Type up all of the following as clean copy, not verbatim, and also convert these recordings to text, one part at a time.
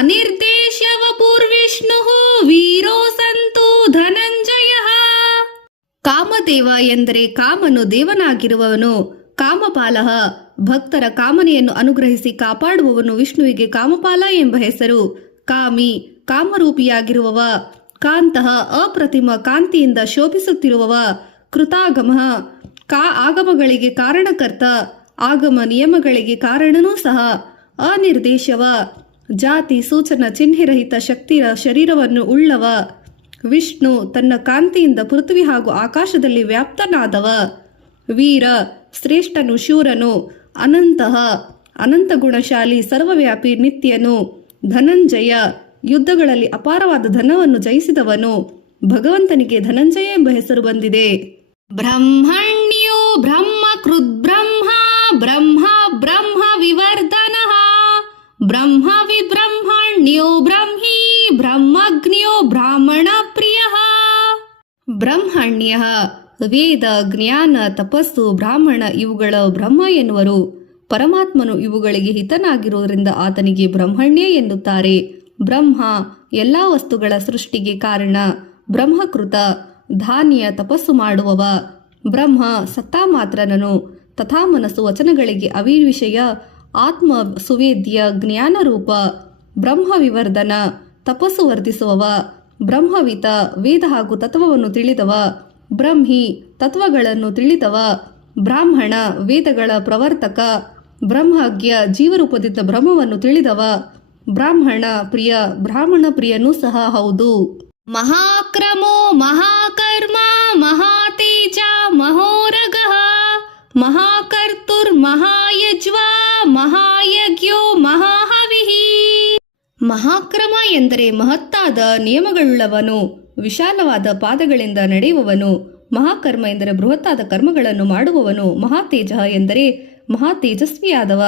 ಅನಿರ್ದೇಶ್ಯವ ಪೂರ್ವಿಷ್ಣು ವೀರೋ ಸಂತು ಧನಂಜಯ. ಕಾಮದೇವ ಎಂದರೆ ಕಾಮನು ದೇವನಾಗಿರುವವನು. ಕಾಮಪಾಲಃ ಭಕ್ತರ ಕಾಮನೆಯನ್ನು ಅನುಗ್ರಹಿಸಿ ಕಾಪಾಡುವವನು ವಿಷ್ಣುವಿಗೆ ಕಾಮಪಾಲ ಎಂಬ ಹೆಸರು. ಕಾಮಿ ಕಾಮರೂಪಿಯಾಗಿರುವವ. ಕಾಂತಃ ಅಪ್ರತಿಮ ಕಾಂತಿಯಿಂದ ಶೋಭಿಸುತ್ತಿರುವವ. ಕೃತಾಗಮ ಆಗಮಗಳಿಗೆ ಕಾರಣಕರ್ತ, ಆಗಮ ನಿಯಮಗಳಿಗೆ ಕಾರಣನೂ ಸಹ. ಅನಿರ್ದೇಶವ ಜಾತಿ ಸೂಚನ ಚಿಹ್ನೆರಹಿತ ಶಕ್ತಿಯ ಶರೀರವನ್ನು ಉಳ್ಳವ. ವಿಷ್ಣು ತನ್ನ ಕಾಂತಿಯಿಂದ ಪೃಥ್ವಿ ಹಾಗೂ ಆಕಾಶದಲ್ಲಿ ವ್ಯಾಪ್ತನಾದವ. ವೀರ ಶ್ರೇಷ್ಠನು ಶೂರನು. ಅನಂತಃ ಅನಂತ ಗುಣಶಾಲಿ ಸರ್ವವ್ಯಾಪಿ ನಿತ್ಯನು. ಧನಂಜಯ ಯುದ್ಧಗಳಲ್ಲಿ ಅಪಾರವಾದ ಧನವನ್ನು ಜಯಿಸಿದವನು. ಭಗವಂತನಿಗೆ ಧನಂಜಯ ಎಂಬ ಹೆಸರು ಬಂದಿದೆ. ಬ್ರಹ್ಮಣ್ಯೋ ಬ್ರಹ್ಮ ಕೃದ್ಬ್ರಹ್ಮ ಬ್ರಹ್ಮ ಬ್ರಹ್ಮ ವಿವರ್ಧನಃ. ಬ್ರಹ್ಮ ವಿಬ್ರಹ್ಮಣ್ಯೋ ಬ್ರಹ್ಮಿ ಬ್ರಹ್ಮಜ್ಞೋ ಬ್ರಾಹ್ಮಣ ಪ್ರಿಯಃ. ಬ್ರಹ್ಮಣ್ಯ ವೇದ ಜ್ಞಾನ ತಪಸ್ಸು ಬ್ರಾಹ್ಮಣ ಇವುಗಳ ಬ್ರಹ್ಮ ಎನ್ನುವರು. ಪರಮಾತ್ಮನು ಇವುಗಳಿಗೆ ಹಿತನಾಗಿರುವುದರಿಂದ ಆತನಿಗೆ ಬ್ರಹ್ಮಣ್ಯ ಎನ್ನುತ್ತಾರೆ. ಬ್ರಹ್ಮ ಎಲ್ಲ ವಸ್ತುಗಳ ಸೃಷ್ಟಿಗೆ ಕಾರಣ. ಬ್ರಹ್ಮಕೃತ ಧಾನ್ಯ ತಪಸ್ಸು ಮಾಡುವವ. ಬ್ರಹ್ಮ ಸತ್ತಾ ಮಾತ್ರನನು. ತಥಾ ಮನಸ್ಸು ವಚನಗಳಿಗೆ ಅವಿವಿಷಯ ಆತ್ಮ ಸುವೇದ್ಯ ಜ್ಞಾನರೂಪ. ಬ್ರಹ್ಮ ವಿವರ್ಧನ ತಪಸ್ಸು ವರ್ಧಿಸುವವ. ಬ್ರಹ್ಮವಿತ ವೇದ ಹಾಗೂ ತತ್ವವನ್ನು ತಿಳಿದವ. ಬ್ರಹ್ಮಿ ತತ್ವಗಳನ್ನು ತಿಳಿದವ. ಬ್ರಾಹ್ಮಣ ವೇದಗಳ ಪ್ರವರ್ತಕ. ಬ್ರಹ್ಮಜ್ಞ ಜೀವರೂಪದಿಂದ ಬ್ರಹ್ಮವನ್ನು ತಿಳಿದವ. ಬ್ರಾಹ್ಮಣ ಪ್ರಿಯ ಬ್ರಾಹ್ಮಣ ಪ್ರಿಯನೂ ಸಹ ಹೌದು. ಮಹಾಕ್ರಮೋ ಮಹಾಕರ್ಮ ಮಹಾತೇಜ ಮಹೋರಗಃ. ಮಹಾಕರ್ತುರ್ ಮಹಾಯಜ್ವ ಮಹಾಯಜ್ಞೋ ಮಹಾಹವಿಃ. ಮಹಾಕ್ರಮ ಎಂದರೆ ಮಹತ್ತಾದ ನಿಯಮಗಳುಳ್ಳವನು. ವಿಶಾಲವಾದ ಪಾದಗಳಿಂದ ನಡೆಯುವವನು. ಮಹಾಕರ್ಮ ಎಂದರೆ ಬೃಹತ್ತಾದ ಕರ್ಮಗಳನ್ನು ಮಾಡುವವನು. ಮಹಾತೇಜ ಎಂದರೆ ಮಹಾತೇಜಸ್ವಿಯಾದವ.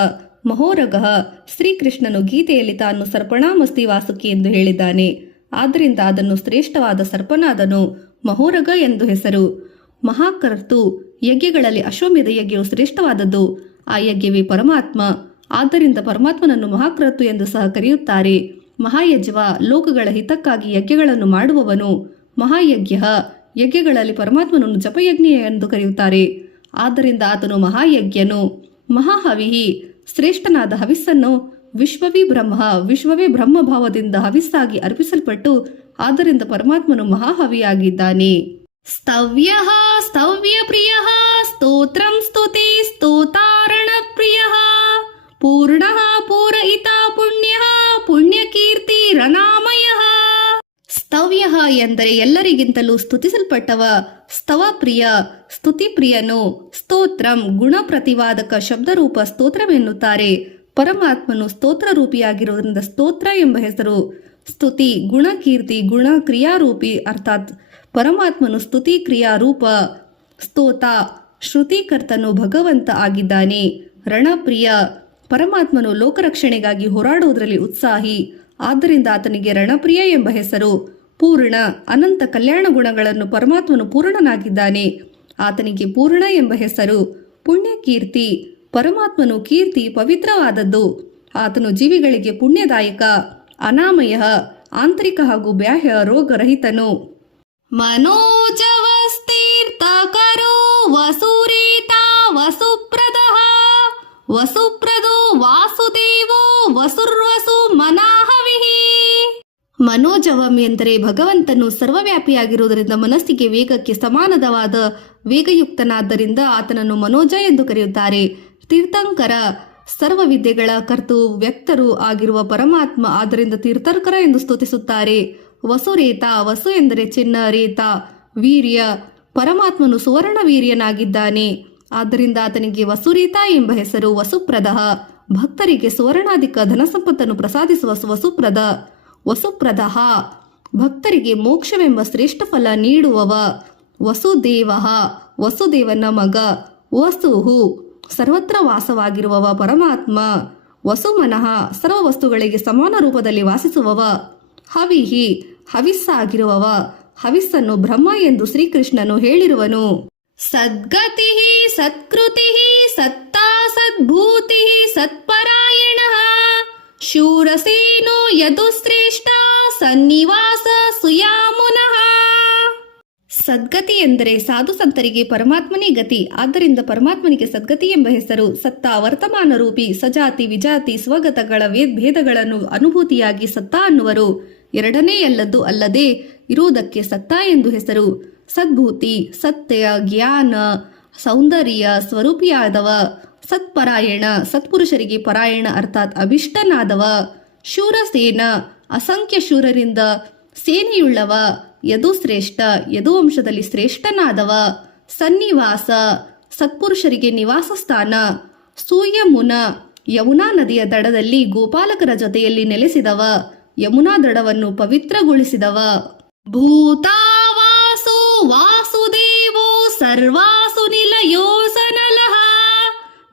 ಮಹೋರಗಃ ಶ್ರೀಕೃಷ್ಣನು ಗೀತೆಯಲ್ಲಿ ತಾನು ಸರ್ಪಣಾಮಸ್ತಿ ವಾಸುಕಿ ಎಂದು ಹೇಳಿದ್ದಾನೆ. ಆದ್ದರಿಂದ ಅದನ್ನು ಶ್ರೇಷ್ಠವಾದ ಸರ್ಪನಾದನು. ಮಹೋರಗ ಎಂದು ಹೆಸರು. ಮಹಾಕರ್ತು ಯಜ್ಞಗಳಲ್ಲಿ ಅಶ್ವಮೇಧ ಯಜ್ಞವು ಶ್ರೇಷ್ಠವಾದದ್ದು. ಆ ಯಜ್ಞವೇ ಪರಮಾತ್ಮ. ಆದ್ದರಿಂದ ಪರಮಾತ್ಮನನ್ನು ಮಹಾಕರ್ತು ಎಂದು ಸಹ ಕರೆಯುತ್ತಾರೆ. ಮಹಾಯಜ್ವ ಲೋಕಗಳ ಹಿತಕ್ಕಾಗಿ ಯಜ್ಞಗಳನ್ನು ಮಾಡುವವನು. ಮಹಾಯಜ್ಞ ಯಜ್ಞಗಳಲ್ಲಿ ಪರಮಾತ್ಮನನ್ನು ಜಪಯಜ್ಞ ಎಂದು ಕರೆಯುತ್ತಾರೆ. ಆದ್ದರಿಂದ ಆತನು ಮಹಾಯಜ್ಞನು. ಮಹಾಹವಿಹಿ ಶ್ರೇಷ್ಠನಾದ ಹವಿಸ್ಸನ್ನು ವಿಶ್ವವೇ ಬ್ರಹ್ಮಭಾವದಿಂದ ಹವಿಸ್ಸಾಗಿ ಅರ್ಪಿಸಲ್ಪಟ್ಟು ಆದ್ದರಿಂದ ಪರಮಾತ್ಮನು ಮಹಾಹವಿಯಾಗಿದ್ದಾನೆ. ಸ್ತವ್ಯ ಸ್ತವ್ಯ ಪ್ರಿಯ ಸ್ತೋತ್ರಂ ಸ್ತುತಿ ಸ್ತೋತಾರಣ ಪ್ರಿಯ ಪೂರ್ಣ ಪೂರಯಿತ ಪುಣ್ಯ ಪುಣ್ಯಕೀರ್ತಿ ರಣಾಮಯ. ಸ್ತವ್ಯ ಎಂದರೆ ಎಲ್ಲರಿಗಿಂತಲೂ ಸ್ತುತಿಸಲ್ಪಟ್ಟವ. ಸ್ತವಪ್ರಿಯ ಸ್ತುತಿಪ್ರಿಯನು. ಸ್ತೋತ್ರಂ ಗುಣ ಪ್ರತಿವಾದಕ ಶಬ್ದರೂಪ ಸ್ತೋತ್ರವೆನ್ನುತ್ತಾರೆ. ಪರಮಾತ್ಮನು ಸ್ತೋತ್ರ ರೂಪಿಯಾಗಿರುವುದರಿಂದ ಸ್ತೋತ್ರ ಎಂಬ ಹೆಸರು. ಸ್ತುತಿ ಗುಣಕೀರ್ತಿ ಗುಣ ಕ್ರಿಯಾರೂಪಿ ಅರ್ಥಾತ್ ಪರಮಾತ್ಮನು ಸ್ತುತಿ ಕ್ರಿಯಾರೂಪ. ಸ್ತೋತ ಶ್ರುತಿಕರ್ತನು ಭಗವಂತ ಆಗಿದ್ದಾನೆ. ರಣಪ್ರಿಯ ಪರಮಾತ್ಮನು ಲೋಕರಕ್ಷಣೆಗಾಗಿ ಹೋರಾಡುವುದರಲ್ಲಿ ಉತ್ಸಾಹಿ. ಆದ್ದರಿಂದ ಆತನಿಗೆ ರಣಪ್ರಿಯ ಎಂಬ ಹೆಸರು. ಪೂರ್ಣ ಅನಂತ ಕಲ್ಯಾಣ ಗುಣಗಳನ್ನು ಪರಮಾತ್ಮನು ಪೂರ್ಣನಾಗಿದ್ದಾನೆ. ಆತನಿಗೆ ಪೂರ್ಣ ಎಂಬ ಹೆಸರು. ಪುಣ್ಯಕೀರ್ತಿ ಪರಮಾತ್ಮನು ಕೀರ್ತಿ ಪವಿತ್ರವಾದದ್ದು. ಆತನು ಜೀವಿಗಳಿಗೆ ಪುಣ್ಯದಾಯಕ. ಅನಾಮಯ ಆಂತರಿಕ ಹಾಗೂ ಬಾಹ್ಯ ರೋಗರಹಿತನು. ಮನೋಜವಸ್ತೀರ್ಥಕರೋ ವಸುರೇತ ವಸುಪ್ರದಃ. ವಸುಪ್ರದೋ ವಾಸುದೇವೋ ವಸುರ್ವಸು ಮನಾಹವಿಃ. ಮನೋಜವಂ ಎಂದರೆ ಭಗವಂತನು ಸರ್ವವ್ಯಾಪಿಯಾಗಿರುವುದರಿಂದ ಮನಸ್ಸಿಗೆ ವೇಗಕ್ಕೆ ಸಮಾನವಾದ ವೇಗಯುಕ್ತನಾದ್ದರಿಂದ ಆತನನ್ನು ಮನೋಜ ಎಂದು ಕರೆಯುತ್ತಾರೆ. ತೀರ್ಥಂಕರ ಸರ್ವ ವಿದ್ಯೆಗಳ ಕರ್ತು ವ್ಯಕ್ತರು ಆಗಿರುವ ಪರಮಾತ್ಮ ಆದ್ದರಿಂದ ತೀರ್ಥಂಕರ ಎಂದು ಸ್ತುತಿಸುತ್ತಾರೆ. ವಸುರೇತ ವಸು ಎಂದರೆ ಚಿನ್ನ, ರೇತ ವೀರ್ಯ. ಪರಮಾತ್ಮನು ಸುವರ್ಣ ವೀರ್ಯನಾಗಿದ್ದಾನೆ. ಆದ್ದರಿಂದ ಆತನಿಗೆ ವಸುರೇತ ಎಂಬ ಹೆಸರು. ವಸುಪ್ರದಃ ಭಕ್ತರಿಗೆ ಸುವರ್ಣಾಧಿಕ ಧನಸಂಪತ್ತನ್ನು ಪ್ರಸಾದಿಸುವ ವಸುಪ್ರದ. ವಸುಪ್ರದಃ ಭಕ್ತರಿಗೆ ಮೋಕ್ಷವೆಂಬ ಶ್ರೇಷ್ಠ ಫಲ ನೀಡುವವ. ವಸುದೇವ ವಸುದೇವನ ಮಗ. ವಸುಹು ಸರ್ವತ್ರ ವಾಸವಾಗಿರುವವ ಪರಮಾತ್ಮ. ವಸುಮನಃ ಸರ್ವ ವಸ್ತುಗಳಿಗೆ ಸಮಾನ ರೂಪದಲ್ಲಿ ವಾಸಿಸುವವ. ಹವಿಹಿ ಹವಿಸ್ಸಾಗಿರುವವ. ಹವಿಸ್ಸನ್ನು ಬ್ರಹ್ಮ ಎಂದು ಶ್ರೀಕೃಷ್ಣನು ಹೇಳಿರುವನು. ಸದ್ಗತಿ ಸತ್ಕೃತಿ ಸತ್ತಾ ಸದ್ಭೂತಿ ಸತ್ಪರಾಯಣ ಶೂರಸೇನೋ ಯದುಶ್ರೇಷ್ಠ ಸನ್ನಿವಾಸ ಸುಯಾಮುನಃ. ಸದ್ಗತಿ ಎಂದರೆ ಸಾಧು ಸಂತರಿಗೆ ಪರಮಾತ್ಮನೇ ಗತಿ. ಆದ್ದರಿಂದ ಪರಮಾತ್ಮನಿಗೆ ಸದ್ಗತಿ ಎಂಬ ಹೆಸರು. ಸತ್ತ ವರ್ತಮಾನ ರೂಪಿ ಸಜಾತಿ ವಿಜಾತಿ ಸ್ವಗತಗಳ ಭೇದಗಳನ್ನು ಅನುಭೂತಿಯಾಗಿ ಸತ್ತ ಅನ್ನುವರು. ಎರಡನೆಯಲ್ಲದ್ದು ಅಲ್ಲದೆ ಇರುವುದಕ್ಕೆ ಸತ್ತ ಎಂದು ಹೆಸರು. ಸದ್ಭೂತಿ, ಸತ್ಯ, ಜ್ಞಾನ, ಸೌಂದರ್ಯ ಸ್ವರೂಪಿಯಾದವ. ಸತ್ಪರಾಯಣ, ಸತ್ಪುರುಷರಿಗೆ ಪರಾಯಣ ಅರ್ಥಾತ್ ಅಭಿಷ್ಟನಾದವ. ಶೂರಸೇನ, ಅಸಂಖ್ಯ ಶೂರರಿಂದ ಸೇನೆಯುಳ್ಳವ. ಯದುಶ್ರೇಷ್ಠ, ಯದುವಂಶದಲ್ಲಿ ಶ್ರೇಷ್ಠನಾದವ. ಸನ್ನಿವಾಸ, ಸತ್ಪುರುಷರಿಗೆ ನಿವಾಸ ಸ್ಥಾನ. ಸೂಯಮುನ, ಯಮುನಾ ನದಿಯ ದಡದಲ್ಲಿ ಗೋಪಾಲಕರ ಜೊತೆಯಲ್ಲಿ ನೆಲೆಸಿದವ. ಯಮುನಾ ದಡವನ್ನು ಪವಿತ್ರಗೊಳಿಸಿದವ. ಭೂತಾವಾಸೋ ವಾಸುದೇವೋ ಸರ್ವಾಸು ನಿಲಯೋ ಸನಲಃ.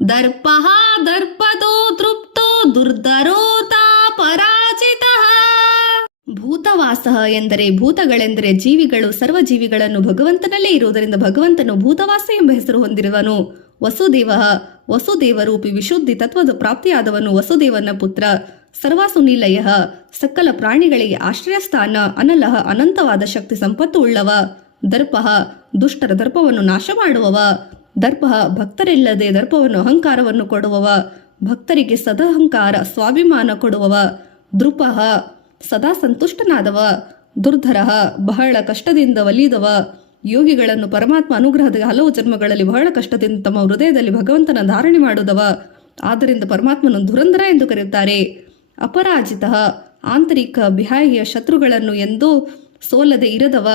ದರ್ಪಃ ದರ್ಪದೋ ತೃಪ್ತೋ ದುರ್ಧರೋತಾ ಪರಾಜಿತಃ. ಭೂತವಾಸ ಎಂದರೆ ಭೂತಗಳೆಂದರೆ ಜೀವಿಗಳು. ಸರ್ವ ಜೀವಿಗಳನ್ನು ಭಗವಂತನಲ್ಲೇ ಇರುವುದರಿಂದ ಭಗವಂತನು ಭೂತವಾಸ ಎಂಬ ಹೆಸರು ಹೊಂದಿರುವನು. ವಸುದೇವ, ವಸುದೇವರೂಪಿ ವಿಶುದ್ಧಿ ತತ್ವದ ಪ್ರಾಪ್ತಿಯಾದವನು ವಸುದೇವನ ಪುತ್ರ. ಸರ್ವಾಸುನಿಲಯ, ಸಕಲ ಪ್ರಾಣಿಗಳಿಗೆ ಆಶ್ರಯಸ್ಥಾನ. ಅನಲಹ, ಅನಂತವಾದ ಶಕ್ತಿ ಸಂಪತ್ತು ಉಳ್ಳವ. ದರ್ಪಃ, ದುಷ್ಟರ ದರ್ಪವನ್ನು ನಾಶ ಮಾಡುವವ. ದರ್ಪಃ, ಭಕ್ತರಿಲ್ಲದೆ ದರ್ಪವನ್ನು ಅಹಂಕಾರವನ್ನು ಕೊಡುವವ. ಭಕ್ತರಿಗೆ ಸದಹಂಕಾರ ಸ್ವಾಭಿಮಾನ ಕೊಡುವವ. ದೃಪಃ, ಸದಾ ಸಂತುಷ್ಟನಾದವ. ದುರ್ಧರಃ, ಬಹಳ ಕಷ್ಟದಿಂದ ಒಲಿದವ. ಯೋಗಿಗಳನ್ನು ಪರಮಾತ್ಮ ಅನುಗ್ರಹದ ಹಲವು ಜನ್ಮಗಳಲ್ಲಿ ಬಹಳ ಕಷ್ಟದಿಂದ ತಮ್ಮ ಹೃದಯದಲ್ಲಿ ಭಗವಂತನ ಧಾರಣೆ ಮಾಡುವುದವ. ಆದ್ದರಿಂದ ಪರಮಾತ್ಮನು ಧುರಂಧರ ಎಂದು ಕರೆಯುತ್ತಾರೆ. ಅಪರಾಜಿತ, ಆಂತರಿಕ ಬಾಹ್ಯ ಶತ್ರುಗಳನ್ನು ಎಂದೂ ಸೋಲದೆ ಇರದವ.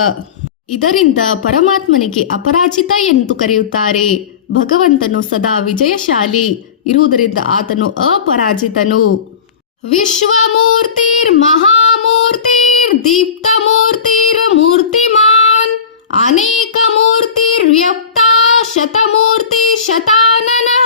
ಇದರಿಂದ ಪರಮಾತ್ಮನಿಗೆ ಅಪರಾಜಿತ ಎಂದು ಕರೆಯುತ್ತಾರೆ. ಭಗವಂತನು ಸದಾ ವಿಜಯಶಾಲಿ ಇರುವುದರಿಂದ ಆತನು ಅಪರಾಜಿತನು. ವಿಶ್ವಮೂರ್ತಿರ್ ಮಹಾಮೂರ್ತಿರ್ ದೀಪ್ತಮೂರ್ತಿರ್ ಮೂರ್ತಿಮಾನ್. ಅನೇಕ ಮೂರ್ತಿರ್ ವ್ಯಕ್ತ ಶತಮೂರ್ತಿ ಶತಾನನಃ.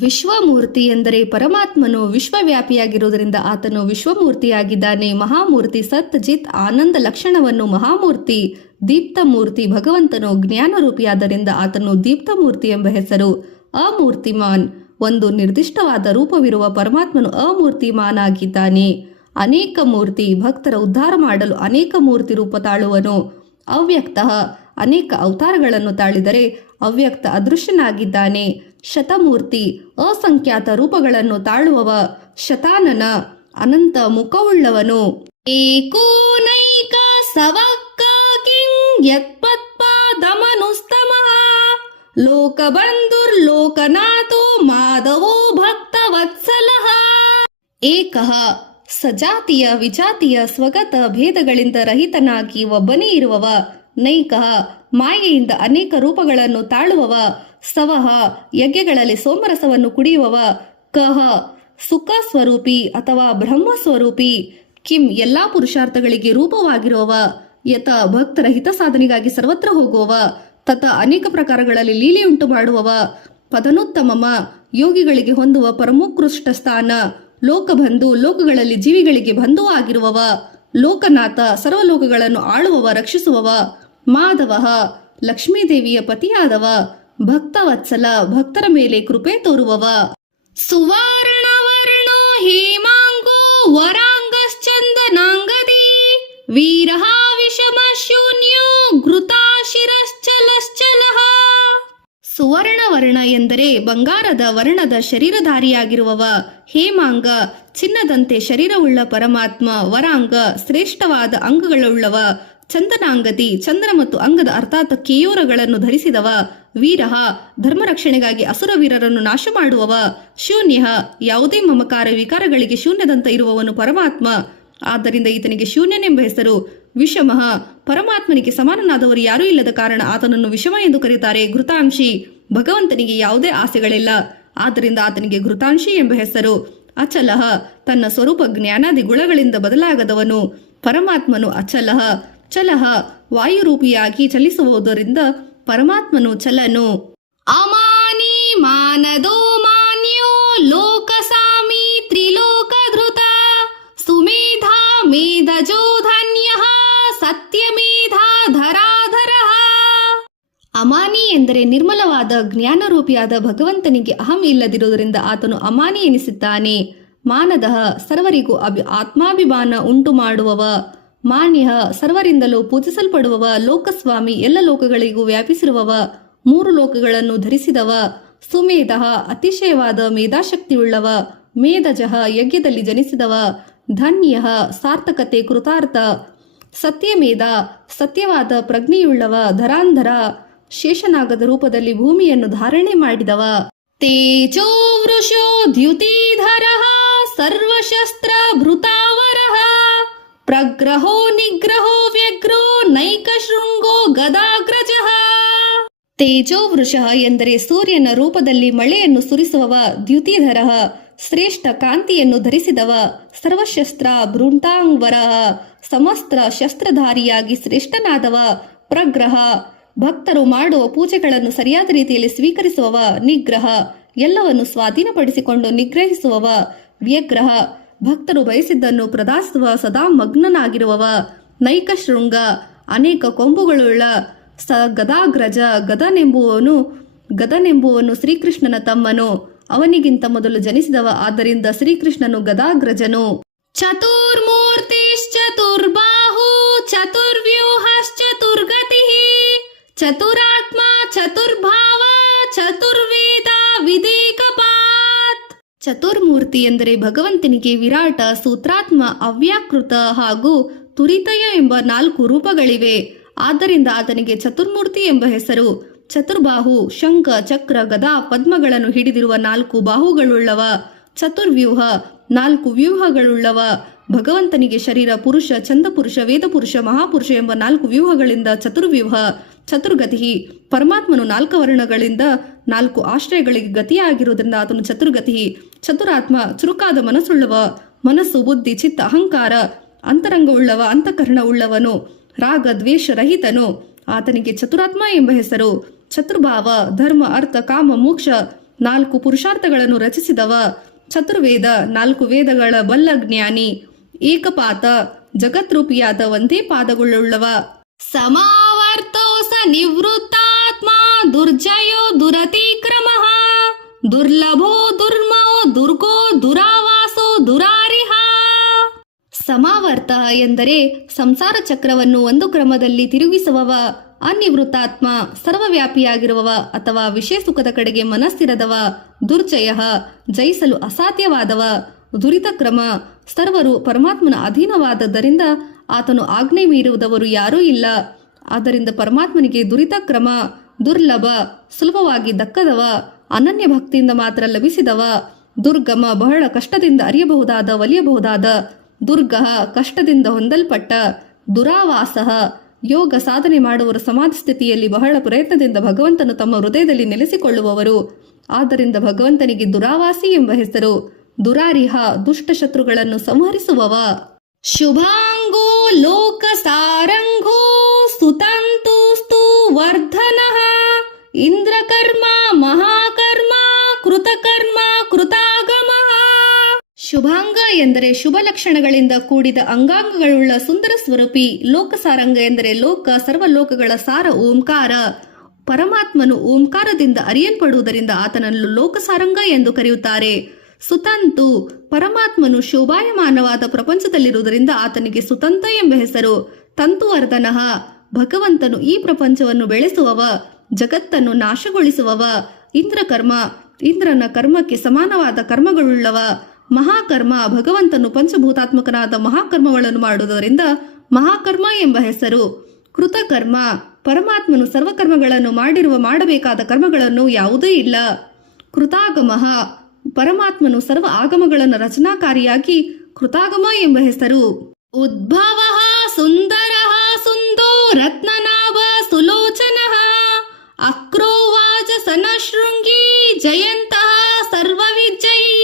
ವಿಶ್ವಮೂರ್ತಿ ಎಂದರೆ ಪರಮಾತ್ಮನು ವಿಶ್ವವ್ಯಾಪಿಯಾಗಿರುವುದರಿಂದ ಆತನು ವಿಶ್ವಮೂರ್ತಿಯಾಗಿದ್ದಾನೆ. ಮಹಾಮೂರ್ತಿ ಸತ್ ಚಿತ್ ಆನಂದ ಲಕ್ಷಣವನ್ನು ಮಹಾಮೂರ್ತಿ. ದೀಪ್ತಮೂರ್ತಿ ಭಗವಂತನು ಜ್ಞಾನರೂಪಿಯಾದ್ದರಿಂದ ಆತನು ದೀಪ್ತಮೂರ್ತಿ ಎಂಬ ಹೆಸರು. ಅಮೂರ್ತಿಮಾನ್, ಒಂದು ನಿರ್ದಿಷ್ಟವಾದ ರೂಪವಿರುವ ಪರಮಾತ್ಮನು ಅಮೂರ್ತಿಮಾನಾಗಿದ್ದಾನೆ. ಅನೇಕ ಮೂರ್ತಿ, ಭಕ್ತರ ಉದ್ಧಾರ ಮಾಡಲು ಅನೇಕ ಮೂರ್ತಿ ರೂಪ ತಾಳುವನು. ಅವ್ಯಕ್ತ, ಅನೇಕ ಅವತಾರಗಳನ್ನು ತಾಳಿದರೆ ಅವ್ಯಕ್ತ ಅದೃಶ್ಯನಾಗಿದ್ದಾನೆ. ಶತಮೂರ್ತಿ, ಅಸಂಖ್ಯಾತ ರೂಪಗಳನ್ನು ತಾಳುವವ. ಶತಾನನ, ಅನಂತ ಮುಖವುಳ್ಳವನು. ಏಕೋನೈಕ ಸವಕ್ಕ ಕಿಂ ಯತ್ಪತ್ಪಾದಮನುಸ್ತಮಃ. ಲೋಕಬಂಧುರ್ಲೋಕನಾಥೋ ಮಾಧವೋ ಭಕ್ತವತ್ಸಲಃ. ಏಕಃ, ಸಜಾತಿಯ ವಿಜಾತಿಯ ಸ್ವಗತ ಭೇದಗಳಿಂದ ರಹಿತನಾಗಿ ಒಬ್ಬನೇ ಇರುವವ. ನೈಕಃ, ಮಾಯೆಯಿಂದ ಅನೇಕ ರೂಪಗಳನ್ನು ತಾಳುವವ. ಸವಃ, ಯಜ್ಞಗಳಲ್ಲಿ ಸೋಮರಸವನ್ನು ಕುಡಿಯುವವ. ಕಹ, ಸುಖ ಸ್ವರೂಪಿ ಅಥವಾ ಬ್ರಹ್ಮ ಸ್ವರೂಪಿ. ಕಿಂ, ಎಲ್ಲಾ ಪುರುಷಾರ್ಥಗಳಿಗೆ ರೂಪವಾಗಿರುವವ. ಯತ, ಭಕ್ತರ ಹಿತ ಸಾಧನೆಗಾಗಿ ಸರ್ವತ್ರ ಹೋಗುವವ. ತತ, ಅನೇಕ ಪ್ರಕಾರಗಳಲ್ಲಿ ಲೀಲೆಯುಂಟು ಮಾಡುವವ. ಪದನೋತ್ತಮ, ಯೋಗಿಗಳಿಗೆ ಹೊಂದುವ ಪರಮೋತ್ಕೃಷ್ಟ ಸ್ಥಾನ. ಲೋಕಬಂಧು, ಲೋಕಗಳಲ್ಲಿ ಜೀವಿಗಳಿಗೆ ಬಂಧುವಾಗಿರುವವ. ಲೋಕನಾಥ, ಸರ್ವಲೋಕಗಳನ್ನು ಆಳುವವ, ರಕ್ಷಿಸುವವ. ಮಾಧವ, ಲಕ್ಷ್ಮೀದೇವಿಯ ಪತಿಯಾದವ. ಭಕ್ತವತ್ಸಲ, ಭಕ್ತರ ಮೇಲೆ ಕೃಪೆ ತೋರುವವ. ಸುವರ್ಣವರ್ಣೋ ಹೇಮಾಂಗೋ ವರಾಂಗಶ್ಚಂದನಾಂಗದಿ. ವೀರಃ ವಿಷಮ ಶೂನ್ಯೋ ಘೃತಾಶಿರಶ್ಚಲಶ್ಚಲಃ. ಸುವರ್ಣವರ್ಣ ಎಂದರೆ ಬಂಗಾರದ ವರ್ಣದ ಶರೀರಧಾರಿಯಾಗಿರುವವ. ಹೇಮಾಂಗ, ಚಿನ್ನದಂತೆ ಶರೀರವುಳ್ಳ ಪರಮಾತ್ಮ. ವರಾಂಗ, ಶ್ರೇಷ್ಠವಾದ ಅಂಗಗಳುಳ್ಳವ. ಚಂದನಾಂಗದಿ, ಚಂದನ ಮತ್ತು ಅಂಗದ ಅರ್ಥಾತ್ ಕೇಯೂರಗಳನ್ನು ಧರಿಸಿದವ. ವೀರಃ, ಧರ್ಮರಕ್ಷಣೆಗಾಗಿ ಅಸುರ ವೀರರನ್ನು ನಾಶ ಮಾಡುವವ. ಶೂನ್ಯ, ಯಾವುದೇ ಮಮಕಾರ ವಿಕಾರಗಳಿಗೆ ಶೂನ್ಯದಂತ ಇರುವವನು ಪರಮಾತ್ಮ. ಆದ್ದರಿಂದ ಈತನಿಗೆ ಶೂನ್ಯನೆಂಬ ಹೆಸರು. ವಿಷಮ, ಪರಮಾತ್ಮನಿಗೆ ಸಮಾನನಾದವರು ಯಾರೂ ಇಲ್ಲದ ಕಾರಣ ಆತನನ್ನು ವಿಷಮ ಎಂದು ಕರೆಯುತ್ತಾರೆ. ಘೃತಾಂಶಿ, ಭಗವಂತನಿಗೆ ಯಾವುದೇ ಆಸೆಗಳಿಲ್ಲ, ಆದ್ದರಿಂದ ಆತನಿಗೆ ಘೃತಾಂಶಿ ಎಂಬ ಹೆಸರು. ಅಚಲಃ, ತನ್ನ ಸ್ವರೂಪ ಜ್ಞಾನಾದಿ ಗುಣಗಳಿಂದ ಬದಲಾಗದವನು. ಪರಮಾತ್ಮನು ಅಚಲಃ. ಚಲಃ, ವಾಯುರೂಪಿಯಾಗಿ ಚಲಿಸುವುದರಿಂದ ಪರಮಾತ್ಮನು ಚಲನು. ಅಮಾನಿ ಮಾನದೋ ಮಾನ್ಯೋ ಲೋಕಸಾಮಿ ತ್ರಿಲೋಕಧೃತ. ಸುಮೇಧಾ ಮೇಧಜೋ ಧನ್ಯಃ ಸತ್ಯಮೇಧಾ ಧರಾಧರಃ. ಅಮಾನಿ ಎಂದರೆ ನಿರ್ಮಲವಾದ ಜ್ಞಾನರೂಪಿಯಾದ ಭಗವಂತನಿಗೆ ಅಹಂ ಇಲ್ಲದಿರುವುದರಿಂದ ಆತನು ಅಮಾನಿ ಎನಿಸುತ್ತಾನೆ. ಮಾನದಃ ಸರ್ವರಿಗೂ ಆತ್ಮಾಭಿಮಾನ ಉಂಟು ಮಾಡುವವ, ಮಾನ್ಯ ಸರ್ವರಿಂದಲೂ ಪೂಜಿಸಲ್ಪಡುವವ, ಲೋಕಸ್ವಾಮಿ ಎಲ್ಲ ಲೋಕಗಳಿಗೂ ವ್ಯಾಪಿಸಿರುವವ, ಮೂರು ಲೋಕಗಳನ್ನು ಧರಿಸಿದವ, ಸುಮೇಧ ಅತಿಶಯವಾದ ಮೇಧಾಶಕ್ತಿಯುಳ್ಳವ, ಮೇಧಜಃ ಯಜ್ಞದಲ್ಲಿ ಜನಿಸಿದವ, ಧನ್ಯ ಸಾರ್ಥಕತೆ ಕೃತಾರ್ಥ, ಸತ್ಯಮೇಧ ಸತ್ಯವಾದ ಪ್ರಜ್ಞೆಯುಳ್ಳವ, ಧರಾಂಧರ ಶೇಷನಾಗದ ರೂಪದಲ್ಲಿ ಭೂಮಿಯನ್ನು ಧಾರಣೆ ಮಾಡಿದವ, ತೇಜೋ ವೃಷೋ ದ್ಯುತಿಧರ ಸರ್ವಶಸ್ತ್ರ ಭೃತಾವರಃ, ಪ್ರಗ್ರಹೋ ನಿಗ್ರಹೋ ವ್ಯಗ್ರೋ ನೈಕ ಶೃಂಗೋ ಗದಾಗ್ರಜಃ. ತೇಜೋ ವೃಷ ಎಂದರೆ ಸೂರ್ಯನ ರೂಪದಲ್ಲಿ ಮಳೆಯನ್ನು ಸುರಿಸುವವ, ದ್ಯುತಿಧರ ಶ್ರೇಷ್ಠ ಕಾಂತಿಯನ್ನು ಧರಿಸಿದವ, ಸರ್ವಶಸ್ತ್ರ ಭೃತಾಂವರ ಸಮಸ್ತ ಶಸ್ತ್ರಧಾರಿಯಾಗಿ ಶ್ರೇಷ್ಠನಾದವ, ಪ್ರಗ್ರಹ ಭಕ್ತರು ಮಾಡುವ ಪೂಜೆಗಳನ್ನು ಸರಿಯಾದ ರೀತಿಯಲ್ಲಿ ಸ್ವೀಕರಿಸುವವ, ನಿಗ್ರಹ ಎಲ್ಲವನ್ನು ಸ್ವಾಧೀನಪಡಿಸಿಕೊಂಡು ನಿಗ್ರಹಿಸುವವ, ವ್ಯಗ್ರಹ ಭಕ್ತರು ಬಯಸಿದ್ದನ್ನು ಪ್ರದಾಸಿಸುವ ಸದಾ ಮಗ್ನನಾಗಿರುವವ, ನೈಕ ಶೃಂಗ ಅನೇಕ ಕೊಂಬುಗಳುಳ್ಳ ಗದಾಗ್ರಜ ಗದನೆಂಬುವನು ಶ್ರೀಕೃಷ್ಣನ ತಮ್ಮನು, ಅವನಿಗಿಂತ ಮೊದಲು ಜನಿಸಿದವ, ಆದ್ದರಿಂದ ಶ್ರೀಕೃಷ್ಣನು ಗದಾಗ್ರಜನು. ಚತುರ್ಮೂರ್ತಿಶ್ಚತುರ್ಬಾಹು ಚತುರ್ವ್ಯೂಹಶ್ಚತುರ್ಗತಿ ಚತುರಾತ್ಮ ಚತುರ್ಭಾವ ಚತುರ್ವೇದ ವಿದೇಕಪಾತ್. ಚತುರ್ಮೂರ್ತಿ ಎಂದರೆ ಭಗವಂತನಿಗೆ ವಿರಾಟ, ಸೂತ್ರಾತ್ಮ, ಅವ್ಯಾಕೃತ ಹಾಗೂ ತುರಿತಯ ಎಂಬ 4 ರೂಪಗಳಿವೆ. ಆದ್ದರಿಂದ ಆತನಿಗೆ ಚತುರ್ಮೂರ್ತಿ ಎಂಬ ಹೆಸರು. ಚತುರ್ಬಾಹು ಶಂಖ ಚಕ್ರ ಗದಾ ಪದ್ಮಗಳನ್ನು ಹಿಡಿದಿರುವ 4 ಬಾಹುಗಳುಳ್ಳವ, ಚತುರ್ವ್ಯೂಹ 4 ವ್ಯೂಹಗಳುಳ್ಳವ. ಭಗವಂತನಿಗೆ ಶರೀರ, ಪುರುಷ, ಚಂದಪುರುಷ, ವೇದಪುರುಷ, ಮಹಾಪುರುಷ ಎಂಬ 4 ವ್ಯೂಹಗಳಿಂದ ಚತುರ್ವ್ಯೂಹ. ಚತುರ್ಗತಿ ಪರಮಾತ್ಮನು 4 ವರ್ಣಗಳಿಂದ 4 ಆಶ್ರಯಗಳಿಗೆ ಗತಿಯಾಗಿರುವುದರಿಂದ ಆತನು ಚತುರ್ಗತಿ. ಚತುರಾತ್ಮ ಚುರುಕಾದ ಮನಸ್ಸುಳ್ಳವ, ಮನಸ್ಸು, ಬುದ್ಧಿ, ಚಿತ್ತ, ಅಹಂಕಾರ ಅಂತರಂಗವುಳ್ಳವ, ಅಂತಃಕರಣ ಉಳ್ಳವನು, ರಾಗ ದ್ವೇಷ ರಹಿತನು, ಆತನಿಗೆ ಚತುರಾತ್ಮ ಎಂಬ ಹೆಸರು. ಚತುರ್ಭಾವ ಧರ್ಮ ಅರ್ಥ ಕಾಮ ಮೋಕ್ಷ 4 ಪುರುಷಾರ್ಥಗಳನ್ನು ರಚಿಸಿದವ. ಚತುರ್ವೇದ 4 ವೇದಗಳ ಬಲ್ಲ ಜ್ಞಾನಿ. ಏಕಪಾತ ಜಗತ್ರೂಪಿಯಾದ ಒಂದೇ ಪಾದಗಳುಳ್ಳವ. ಸಮಾವರ್ತೋ ಸ ನಿವೃತ್ತಾತ್ಮ ದುರ್ಜಯೋ ದುರತಿಕ್ರಮಃ ದುರ್ಲಭೋ ದುರ್ಮೋ ದುರ್ಗೋ ದುರಾವಾಸೋ ದುರಾರಿಹ. ಸಮಾವರ್ತ ಎಂದರೆ ಸಂಸಾರ ಚಕ್ರವನ್ನು ಒಂದು ಕ್ರಮದಲ್ಲಿ ತಿರುಗಿಸುವವ, ಅನಿವೃತ್ತಾತ್ಮ ಸರ್ವವ್ಯಾಪಿಯಾಗಿರುವವ ಅಥವಾ ವಿಷಯ ಸುಖದ ಕಡೆಗೆ ಮನಸ್ಸಿರದವ, ದುರ್ಜಯ ಜಯಿಸಲು ಅಸಾಧ್ಯವಾದವ, ದುರಿತ ಕ್ರಮ ಸರ್ವರು ಪರಮಾತ್ಮನ ಅಧೀನವಾದದ್ದರಿಂದ ಆತನು ಆಜ್ಞೆ ಮೀರುವುದವರು ಯಾರೂ ಇಲ್ಲ. ಆದ್ದರಿಂದ ಪರಮಾತ್ಮನಿಗೆ ದುರಿತ ಕ್ರಮ, ದುರ್ಲಭ ಸುಲಭವಾಗಿ ದಕ್ಕದವ, ಅನನ್ಯ ಭಕ್ತಿಯಿಂದ ಮಾತ್ರ ಲಭಿಸಿದವ, ದುರ್ಗಮ ಬಹಳ ಕಷ್ಟದಿಂದ ಅರಿಯಬಹುದಾದ ಒಲಿಯಬಹುದಾದ, ದುರ್ಗ ಕಷ್ಟದಿಂದ ಹೊಂದಲ್ಪಟ್ಟ, ದುರಾವಾಸ ಯೋಗ ಸಾಧನೆ ಮಾಡುವವರು ಸಮಾಧಿ ಸ್ಥಿತಿಯಲ್ಲಿ ಬಹಳ ಪ್ರಯತ್ನದಿಂದ ಭಗವಂತನು ತಮ್ಮ ಹೃದಯದಲ್ಲಿ ನೆಲೆಸಿಕೊಳ್ಳುವವರು. ಆದ್ದರಿಂದ ಭಗವಂತನಿಗೆ ದುರಾವಾಸಿ ಎಂಬ ಹೆಸರು. ದುರಾರಿಹ ದುಷ್ಟ ಶತ್ರುಗಳನ್ನು ಸಂಹರಿಸುವವ. ಶುಭಾಂಗೋ ಲೋಕ ಸಾರಂಗೋ ಸುತಂತುಸ್ತು ವರ್ಧನಃ ಇಂದ್ರಕರ್ಮ ಮಹಾಕರ್ಮ ಕೃತಕರ್ಮ ಕೃತಾಗಮಃ. ಶುಭಾಂಗ ಎಂದರೆ ಶುಭ ಲಕ್ಷಣಗಳಿಂದ ಕೂಡಿದ ಅಂಗಾಂಗಗಳುಳ್ಳ ಸುಂದರ ಸ್ವರೂಪಿ. ಲೋಕಸಾರಂಗ ಎಂದರೆ ಲೋಕ ಸರ್ವಲೋಕಗಳ ಸಾರ ಓಂಕಾರ. ಪರಮಾತ್ಮನು ಓಂಕಾರದಿಂದ ಅರಿಯಲ್ಪಡುವುದರಿಂದ ಆತನನ್ನು ಲೋಕಸಾರಂಗ ಎಂದು ಕರೆಯುತ್ತಾರೆ. ಸುತಂತು ಪರಮಾತ್ಮನು ಶೋಭಾಯಮಾನವಾದ ಪ್ರಪಂಚದಲ್ಲಿರುವುದರಿಂದ ಆತನಿಗೆ ಸುತಂತ ಎಂಬ ಹೆಸರು. ತಂತುವರ್ಧನಃ ಭಗವಂತನು ಈ ಪ್ರಪಂಚವನ್ನು ಬೆಳೆಸುವವ, ಜಗತ್ತನ್ನು ನಾಶಗೊಳಿಸುವವ. ಇಂದ್ರಕರ್ಮ ಇಂದ್ರನ ಕರ್ಮಕ್ಕೆ ಸಮಾನವಾದ ಕರ್ಮಗಳುಳ್ಳವ. ಮಹಾಕರ್ಮ ಭಗವಂತನು ಪಂಚಭೂತಾತ್ಮಕನಾದ ಮಹಾಕರ್ಮಗಳನ್ನು ಮಾಡುವುದರಿಂದ ಮಹಾಕರ್ಮ ಎಂಬ ಹೆಸರು. ಕೃತಕರ್ಮ ಪರಮಾತ್ಮನು ಸರ್ವಕರ್ಮಗಳನ್ನು ಮಾಡಬೇಕಾದ ಕರ್ಮಗಳನ್ನು ಯಾವುದೂ ಇಲ್ಲ. ಕೃತಾಗಮಃ ಪರಮಾತ್ಮನು ಸರ್ವ ಆಗಮಗಳನ್ನು ರಚನಾಕಾರಿಯಾಗಿ ಕೃತಾಗಮ ಎಂಬ ಹೆಸರು. ಉದ್ಭವ ಸುಂದರ ಸುಂದೋ ರತ್ನನಾಭ ಸುಲೋಚನಃ ಅಕ್ರೋವಾಜ ಸನಶೃಂಗಿ ಜಯಂತಃ ಸರ್ವವಿಜಯೀ.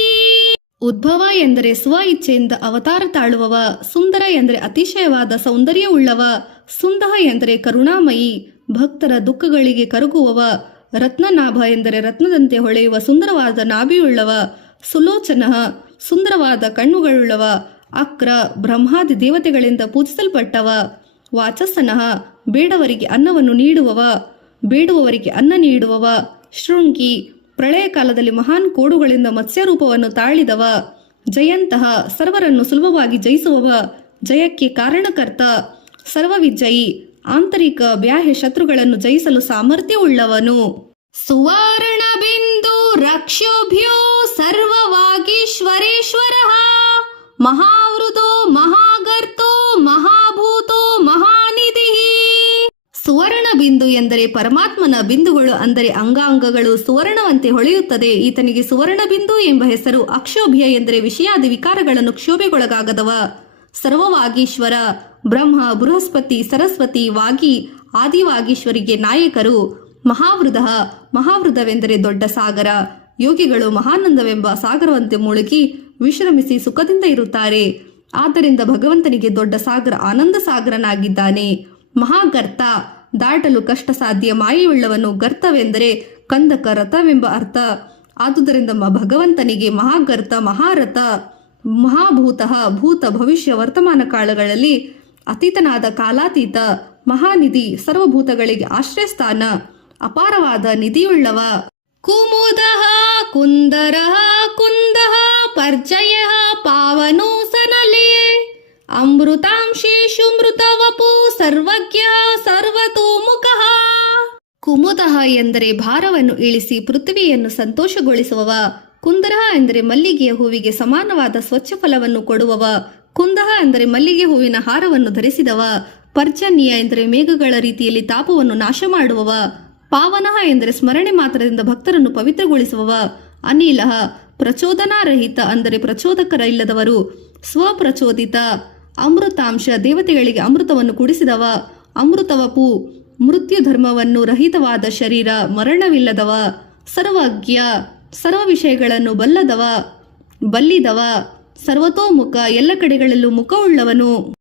ಉದ್ಭವ ಎಂದರೆ ಸ್ವ ಇಚ್ಛೆಯಿಂದ ಅವತಾರ ತಾಳುವವ. ಸುಂದರ ಎಂದರೆ ಅತಿಶಯವಾದ ಸೌಂದರ್ಯವುಳ್ಳವ. ಸುಂದರ ಎಂದರೆ ಕರುಣಾಮಯಿ, ಭಕ್ತರ ದುಃಖಗಳಿಗೆ ಕರಗುವವ. ರತ್ನನಾಭ ಎಂದರೆ ರತ್ನದಂತೆ ಹೊಳೆಯುವ ಸುಂದರವಾದ ನಾಭಿಯುಳ್ಳವ. ಸುಲೋಚನ ಸುಂದರವಾದ ಕಣ್ಣುಗಳುಳ್ಳವ. ಅಕ್ರ ಬ್ರಹ್ಮಾದಿ ದೇವತೆಗಳಿಂದ ಪೂಜಿಸಲ್ಪಟ್ಟವ. ವಾಚಸ್ಸನಃ ಬೇಡವರಿಗೆ ಅನ್ನವನ್ನು ನೀಡುವವ, ಬೇಡುವವರಿಗೆ ಅನ್ನ ನೀಡುವವ. ಶೃಂಗಿ ಪ್ರಳಯ ಕಾಲದಲ್ಲಿ ಮಹಾನ್ ಕೋಡುಗಳಿಂದ ಮತ್ಸ್ಯರೂಪವನ್ನು ತಾಳಿದವ. ಜಯಂತಹ ಸರ್ವರನ್ನು ಸುಲಭವಾಗಿ ಜಯಿಸುವವ, ಜಯಕ್ಕೆ ಕಾರಣಕರ್ತ, ಸರ್ವವಿಜಯಿ, ಆಂತರಿಕ ಬಾಹ್ಯ ಶತ್ರುಗಳನ್ನು ಜಯಿಸಲು ಸಾಮರ್ಥ್ಯವುಳ್ಳವನು. ಸುವರ್ಣ ಬಿಂದು ರಕ್ಷೋಭ್ಯೋ ಸರ್ವವಾಗೀಶ್ವರೇಶ್ವರಃ ಮಹಾವೃತೋ ಮಹಾಗರ್ತೋ ಮಹಾಭೂತೋ ಮಹಾನಿಧಿ. ಸುವರ್ಣ ಬಿಂದು ಎಂದರೆ ಪರಮಾತ್ಮನ ಬಿಂದುಗಳು, ಅಂದರೆ ಅಂಗಾಂಗಗಳು ಸುವರ್ಣವಂತೆ ಹೊಳೆಯುತ್ತದೆ. ಈತನಿಗೆ ಸುವರ್ಣ ಬಿಂದು ಎಂಬ ಹೆಸರು. ಅಕ್ಷೋಭ್ಯ ಎಂದರೆ ವಿಷಯಾದಿ ವಿಕಾರಗಳನ್ನು ಕ್ಷೋಭೆಗೊಳಗಾಗದವ. ಸರ್ವವಾಗೀಶ್ವರ ಬ್ರಹ್ಮ, ಬೃಹಸ್ಪತಿ, ಸರಸ್ವತಿ, ವಾಗಿ, ಆದಿವಾಗೀಶ್ವರಿಗೆ ನಾಯಕರು. ಮಹಾವೃತ, ಮಹಾವೃತವೆಂದರೆ ದೊಡ್ಡ ಸಾಗರ. ಯೋಗಿಗಳು ಮಹಾನಂದವೆಂಬ ಸಾಗರವಂತೆ ಮುಳುಗಿ ವಿಶ್ರಮಿಸಿ ಸುಖದಿಂದ ಇರುತ್ತಾರೆ. ಆದ್ದರಿಂದ ಭಗವಂತನಿಗೆ ದೊಡ್ಡ ಸಾಗರ ಆನಂದ ಸಾಗರನಾಗಿದ್ದಾನೆ. ಮಹಾಗರ್ತ, ದಾಟಲು ಕಷ್ಟ ಸಾಧ್ಯ ಮಾಯೆಯುಳ್ಳವನು. ಗರ್ತವೆಂದರೆ ಕಂದಕ, ರಥವೆಂಬ ಅರ್ಥ. ಆದುದರಿಂದ ಭಗವಂತನಿಗೆ ಮಹಾಗರ್ತ, ಮಹಾರಥ. ಮಹಾಭೂತ, ಭೂತ, ಭವಿಷ್ಯ, ವರ್ತಮಾನ ಕಾಲಗಳಲ್ಲಿ ಅತೀತನಾದ ಕಾಲಾತೀತ. ಮಹಾನಿಧಿ, ಸರ್ವಭೂತಗಳಿಗೆ ಆಶ್ರಯಸ್ಥಾನ, ಅಪಾರವಾದ ನಿಧಿಯುಳ್ಳವ. ಕುಮುದಃ ಕುಂದರಃ ಕುಂದಃ ಪರ್ಜಯಃ ಪಾವನೋ ಸನಲೆ ಅಮೃತಾಂಶೇಷು ಮೃತವಪು ಸರ್ವಜ್ಞ ಸರ್ವತೋಮುಖಃ. ಕುಮುದಃ ಎಂದರೆ ಭಾರವನ್ನು ಇಳಿಸಿ ಪೃಥ್ವಿಯನ್ನು ಸಂತೋಷಗೊಳಿಸುವವ. ಕುಂದರಃ ಎಂದರೆ ಮಲ್ಲಿಗೆಯ ಹೂವಿಗೆ ಸಮಾನವಾದ ಸ್ವಚ್ಛ ಫಲವನ್ನು ಕೊಡುವವ. ಕುಂದಃ ಎಂದರೆ ಮಲ್ಲಿಗೆ ಹೂವಿನ ಹಾರವನ್ನು ಧರಿಸಿದವ. ಪರ್ಜನ್ಯ ಎಂದರೆ ಮೇಘಗಳ ರೀತಿಯಲ್ಲಿ ತಾಪವನ್ನು ನಾಶ ಮಾಡುವವ. ಪಾವನಃ ಎಂದರೆ ಸ್ಮರಣೆ ಮಾತ್ರದಿಂದ ಭಕ್ತರನ್ನು ಪವಿತ್ರಗೊಳಿಸುವವ. ಅನಿಲಃ ಪ್ರಚೋದನಾರಹಿತ ಅಂದರೆ ಪ್ರಚೋದಕರಿಲ್ಲದವರು, ಸ್ವಪ್ರಚೋದಿತ. ಅಮೃತಾಂಶ ದೇವತೆಗಳಿಗೆ ಅಮೃತವನ್ನು ಕುಡಿಸಿದವ. ಅಮೃತವಪು ಮೃತ್ಯು ಧರ್ಮವನ್ನು ರಹಿತವಾದ ಶರೀರ, ಮರಣವಿಲ್ಲದವ. ಸರ್ವಜ್ಞ ಸರ್ವ ವಿಷಯಗಳನ್ನು ಬಲ್ಲಿದವ. ಸರ್ವತೋಮುಖ ಎಲ್ಲ ಕಡೆಗಳಲ್ಲೂ ಮುಖವುಳ್ಳವನು.